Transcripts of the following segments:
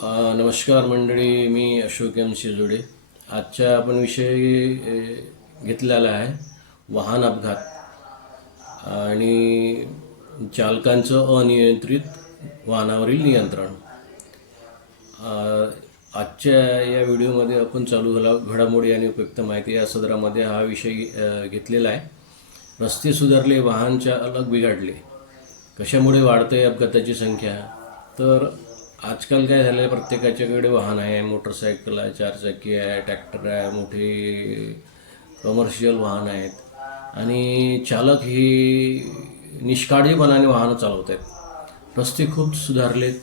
नमस्कार मंडळी, मी अशोक एम शिजोडे. आजच्या आपण विषय घेतलेला आहे वाहन अपघात आणि चालकांचं अनियंत्रित वाहनावरील नियंत्रण. आजच्या या व्हिडिओमध्ये आपण चालू घडामोडी आणि उपयुक्त माहिती या सदरामध्ये हा विषय घेतलेला आहे. रस्ते सुधारले, वाहन चालक बिघडले. कशामुळे वाढते अपघाताची संख्या? तर आजकाल काय झालं आहे, प्रत्येकाच्याकडे वाहन आहे. मोटरसायकल आहे, चारचाकी आहे, ट्रॅक्टर आहे, मोठे कमर्शियल वाहन आहेत आणि चालक हे निष्काळजीपणाने वाहनं चालवत आहेत. रस्ते खूप सुधारलेत.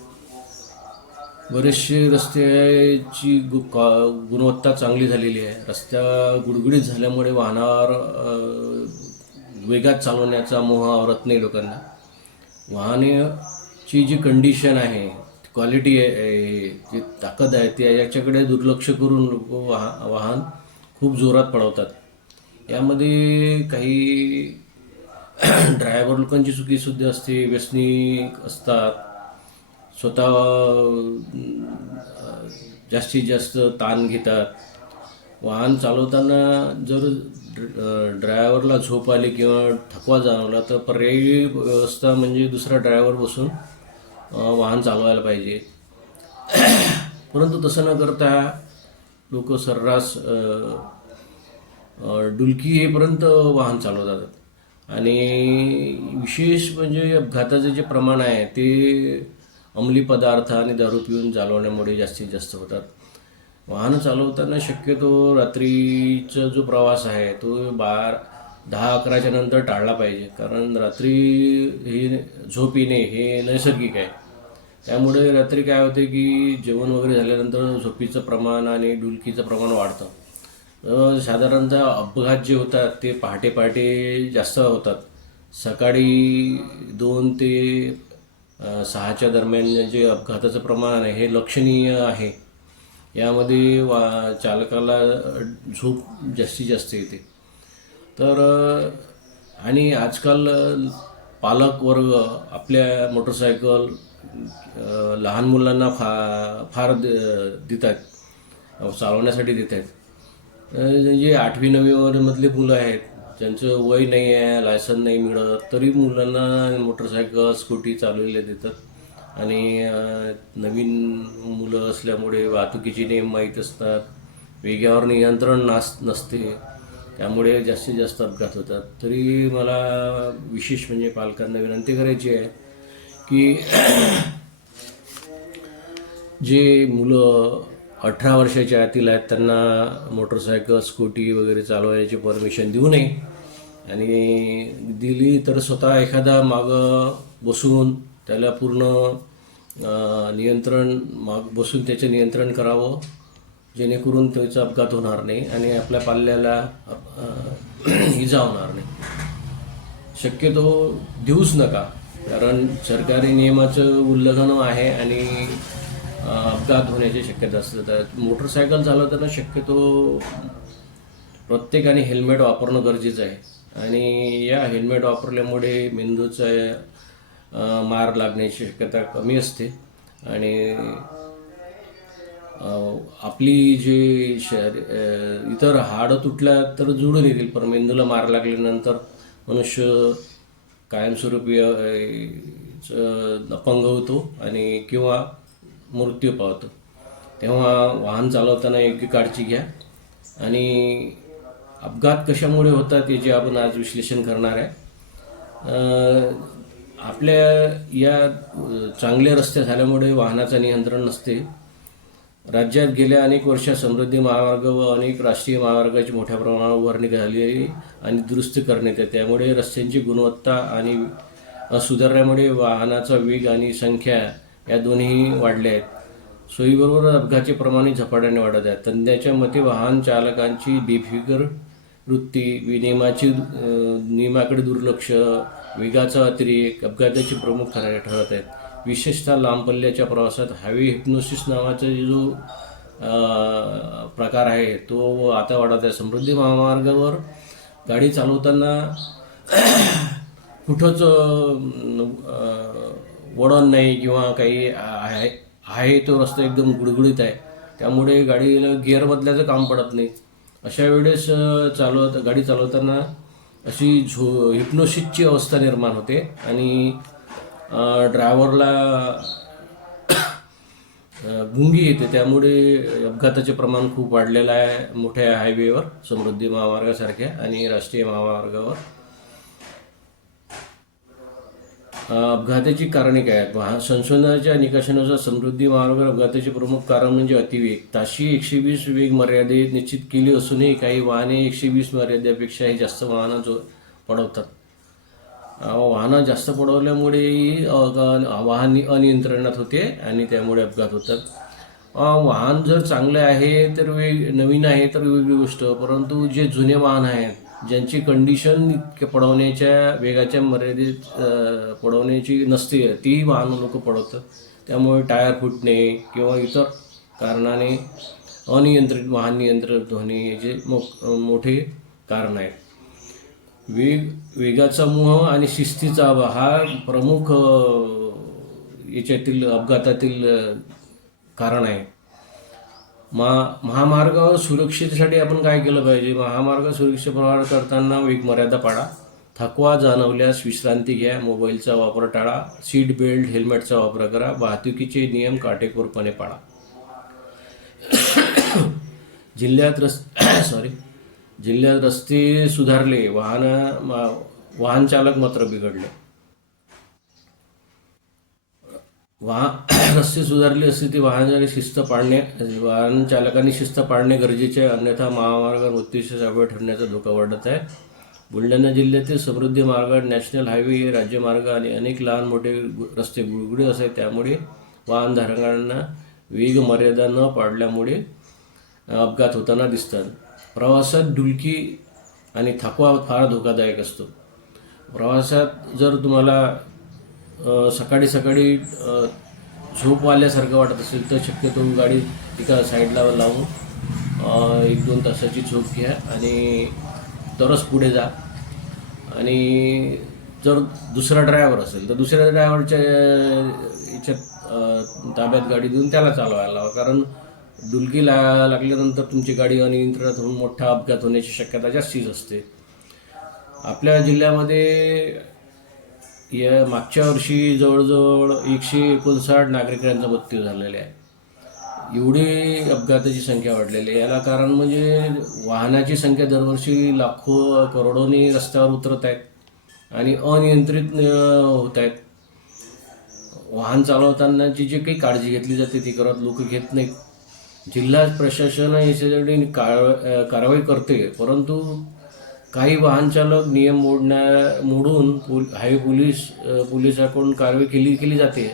बरेचसे रस्त्याची गुणवत्ता चांगली झालेली आहे. रस्त्या गुडगुडीत झाल्यामुळे वाहनावर वेगात चालवण्याचा मोह आवरत नाही लोकांना. वाहनाची जी कंडिशन आहे, क्वालिटी आहे, जी ताकद आहे, त्या याच्याकडे दुर्लक्ष करून लोक वाहन खूप जोरात पळवतात. यामध्ये काही ड्रायव्हर लोकांची चुकीसुद्धा असते, व्यसनी असतात, स्वतः जास्तीत जास्त ताण घेतात. वाहन चालवताना जर ड्रायव्हरला झोप आली किंवा थकवा जाणवला तर पर्यायी व्यवस्था म्हणजे दुसरा ड्रायव्हर बसून वाहन चालवायला पाहिजे. परंतु तसं न करता लोक सर्रास डुलकी येईपर्यंत वाहन चालवतात आणि विशेष म्हणजे अपघाताचे जे प्रमाण आहे ते अंमली पदार्थ आणि दारू पिऊन चालवण्यामुळे जास्तीत जास्त होतात. वाहन चालवताना शक्यतो रात्रीचा जो प्रवास आहे तो 10-11च्या नंतर टाळला पाहिजे, कारण रात्री ही झोप येणे हे नैसर्गिक आहे. त्यामुळे रात्री काय होते की जेवण वगैरे झाल्यानंतर झोपीचं प्रमाण आणि डुलकीचं प्रमाण वाढतं. साधारणतः अपघात जे होतात ते पहाटे पहाटे जास्त होतात. सकाळी 2 ते 6च्या दरम्यान जे अपघाताचं प्रमाण आहे हे लक्षणीय आहे. यामध्ये चालकाला झोप जास्तीत जास्त येते. तर आणि आजकाल पालक वर्ग आपल्या मोटरसायकल लहान मुलांना फार देत आहेत, चालवण्यासाठी देत आहेत. जे 8वी-9वी मुलं आहेत, ज्यांचं वय नाही आहे, लायसन नाही मिळत, तरी मुलांना मोटरसायकल स्कूटी चालवलेल्या देतात. आणि नवीन मुलं असल्यामुळे वाहतुकीचे नियम माहीत असतात, वेगावर नियंत्रण नसते, त्यामुळे जास्तीत जास्त अपघात होतात. तरी मला विशेष म्हणजे पालकांना विनंती करायची आहे की जे मुलं 18 वर्षाच्या आतील आहेत त्यांना मोटरसायकल स्कूटी वगैरे चालवायची परमिशन देऊ नये, आणि दिली तर स्वतः एखादा मागं बसून त्याला पूर्ण बसून त्याचे नियंत्रण करावं, जेणेकरून त्याचा अपघात होणार नाही आणि आपल्या पाल्याला इजा होणार नाही. शक्यतो देऊच नका, कारण सरकारी नियमाचं उल्लंघन आहे आणि अपघात होण्याची शक्यता असतात. मोटरसायकल चालवताना शक्यतो प्रत्येकाने हेल्मेट वापरणं गरजेचं आहे, आणि या हेल्मेट वापरल्यामुळे मेंदूचा मार लागण्याची शक्यता कमी असते आणि आपली जे इतर हाडं तुटल्या तर जुळून येतील, पण मेंदूला मार लागल्यानंतर मनुष्य कायमस्वरूपी अपंग होतो आणि किंवा मृत्यू पावतो. तेव्हा वाहन चालवताना योग्य काळजी घ्या. आणि अपघात कशामुळे होतात याचे आपण आज विश्लेषण करणार आहे. आपल्या या चांगले रस्ते झाल्यामुळे वाहनाचं नियंत्रण नसते. राज्यात गेल्या अनेक वर्षात समृद्धी महामार्ग व अनेक राष्ट्रीय महामार्गाची मोठ्या प्रमाणावर उभारणी झाली आणि दुरुस्ती करण्यात येते. त्यामुळे रस्त्यांची गुणवत्ता आणि सुधारल्यामुळे वाहनाचा वेग आणि संख्या या दोन्ही वाढल्या आहेत. सोयीबरोबर अपघाताचे प्रमाण झपाट्याने वाढत आहे. तज्ज्ञांच्या मते वाहन चालकांची बेफिकर वृत्ती, नियमाकडे दुर्लक्ष, वेगाचा अतिरेक अपघाताचे प्रमुख ठरत आहेत. विशेषतः लांब पल्ल्याच्या प्रवासात हायवे हिप्नोसिस नावाचा जो प्रकार आहे तो आता वाढत आहे. समृद्धी महामार्गावर गाडी चालवताना कुठंच वळण नाही किंवा काही आहे आहे तो रस्ता एकदम गुडगुडीत आहे, त्यामुळे गाडीला गिअर बदलायचं काम पडत नाही. अशा वेळेस गाडी चालवताना अशी हिप्नोसिसची अवस्था निर्माण होते आणि ड्रायव्हरला गुंगी येते. त्यामुळे अपघाताचे प्रमाण खूप वाढलेलं आहे मोठ्या हायवेवर, समृद्धी महामार्गासारख्या आणि राष्ट्रीय महामार्गावर. अपघाताची कारणे काय आहेत? संशोधनाच्या निकषानुसार समृद्धी महामार्गावर अपघाताचे प्रमुख कारण म्हणजे अतिवेग. ताशी 120 वेग मर्यादेत निश्चित केली असूनही काही वाहने 120 मर्यादेपेक्षाही जास्त वाहनं पळवतात. वाहनं जास्त पळवल्यामुळे वाहन अनियंत्रणात होते आणि त्यामुळे अपघात होतात. वाहन जर चांगले आहे तर नवीन आहे तर वेगळी गोष्ट, परंतु जे जुने वाहन आहेत ज्यांची कंडिशन इतक्या पळवण्याच्या वेगाच्या मर्यादेत पळवण्याची नसते, ती वाहनं लोक पळवतात. त्यामुळे टायर फुटणे किंवा इतर कारणाने अनियंत्रित वाहन नियंत्रित होणे याचे मोठे कारण आहेत. वेगाचा मोह आणि शिस्तीचा अभाव हा प्रमुख याच्यातील अपघातातील कारण आहे. महामार्गावर सुरक्षेसाठी आपण काय केलं पाहिजे? महामार्ग सुरक्षा प्रवाह करताना वेग मर्यादा पाळा, थकवा जाणवल्यास विश्रांती घ्या, मोबाईलचा वापर टाळा, सीट बेल्ट हेल्मेटचा वापर करा, वाहतुकीचे नियम काटेकोरपणे पाळा. जिल्ह्यात रस्ते सुधारले, वाहन चालक मात्र बिघडले. रस्ते सुधारले असते ते वाहन चालकांनी शिस्त पाळणे गरजेचे आहे, अन्यथा महामार्गावर मृत्यूशी सापळे ठरण्याचा धोका वाढत आहे. बुलढाणा जिल्ह्यातील समृद्धी मार्ग, नॅशनल हायवे, राज्यमार्ग आणि अनेक लहान मोठे रस्ते गुळगुळीत असतात. त्यामुळे वाहनधारकांना वेग मर्यादा न पाळल्यामुळे अपघात होताना दिसतात. प्रवासात डुलकी आणि थकवा फार धोकादायक असतो. प्रवासात जर तुम्हाला सकाळी झोप आल्यासारखं वाटत असेल तर शक्यतो गाडी एका साईडला लावून 1-2 तासाची झोप घ्या आणि तरच पुढे जा. आणि जर दुसरा ड्रायव्हर असेल तर दुसऱ्या ड्रायव्हरच्या याच्यात ताब्यात गाडी देऊन त्याला चालवायला लावा, कारण डुलकी लागल्यानंतर तुमची गाडी अनियंत्रित होऊन मोठा अपघात होण्याची शक्यता जास्तीच असते. आपल्या जिल्ह्यामध्ये या मागच्या वर्षी जवळजवळ 159 नागरिकांचा मृत्यू झालेला आहे. एवढी अपघाताची संख्या वाढलेली आहे. याला कारण म्हणजे वाहनाची संख्या दरवर्षी लाखो करोडोनी रस्त्यावर उतरत आहेत आणि अनियंत्रित होत आहेत. वाहन चालवतानाची जी काही काळजी घेतली जाते ती करत लोक घेत नाहीत. जिल्हा प्रशासन याच्यासाठी कारवाई करते, परंतु काही वाहन चालक नियम मोडून हायवे पोलिसांकडून कारवाई केली जाते.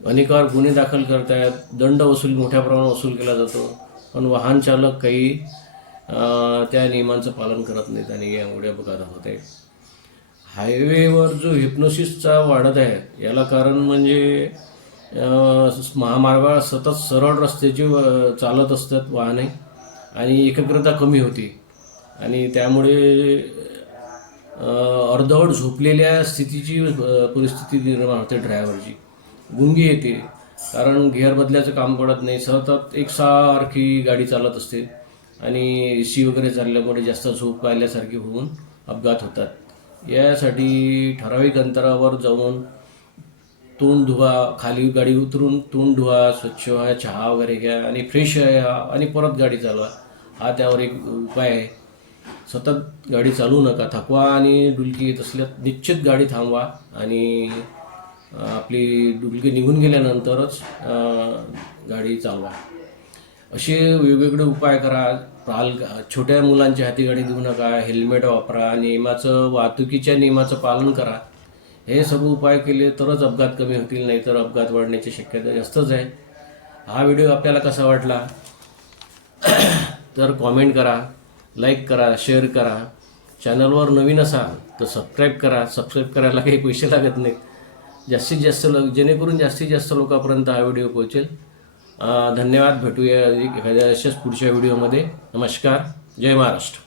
अनेकावर गुन्हे दाखल करतात, दंड मोठ्या प्रमाणात वसूल केला जातो, पण वाहन चालक काही त्या नियमांचं पालन करत नाहीत आणि यामुळे अपघात होते. हायवेवर जो हिप्नोसिसचा वाढत आहे याला कारण म्हणजे महामार्गावर सतत सरळ रस्त्याची चालत असतात वाहने आणि एकाग्रता कमी होती आणि त्यामुळे अर्धवट झोपलेल्या स्थितीची परिस्थिती निर्माण होते. ड्रायव्हरची गुंगी येते कारण गिअर बदलायचं काम पडत नाही, सतत एकसारखी गाडी चालत असते आणि AC वगैरे चालल्यामुळे जास्त झोप आल्यासारखी होऊन अपघात होतात. यासाठी ठराविक अंतरावर जाऊन तोंड धुवा, खाली गाडी उतरून तोंड धुवा, स्वच्छ व्हा, चहा वगैरे घ्या आणि फ्रेश व्हा आणि परत गाडी चालवा. हा त्यावर एक उपाय आहे. सतत गाडी चालवू नका. थकवा आणि डुलकी येत असल्यास निश्चित गाडी थांबवा आणि आपली डुलकी निघून गेल्यानंतरच गाडी चालवा. असे वेगवेगळे उपाय करा. छोट्या मुलांच्या हाती गाडी देऊ नका, हेल्मेट वापरा, वाहतुकीच्या नियमाचं पालन करा. हे सर्व उपाय केले तरच अपघात कमी होतील, नाहीतर अपघात वाढण्याची शक्यता जास्तच आहे. हा व्हिडिओ आपल्याला कसा वाटला तर कॉमेंट करा, लाईक करा, शेअर करा. चॅनलवर नवीन असाल तर सबस्क्राईब करा. सबस्क्राईब करायला काही पैसे लागत नाहीत. जेणेकरून जास्तीत जास्त लोकांपर्यंत हा व्हिडिओ पोहोचेल. धन्यवाद. भेटूया एखाद्या अशाच पुढच्या व्हिडिओमध्ये. नमस्कार. जय महाराष्ट्र.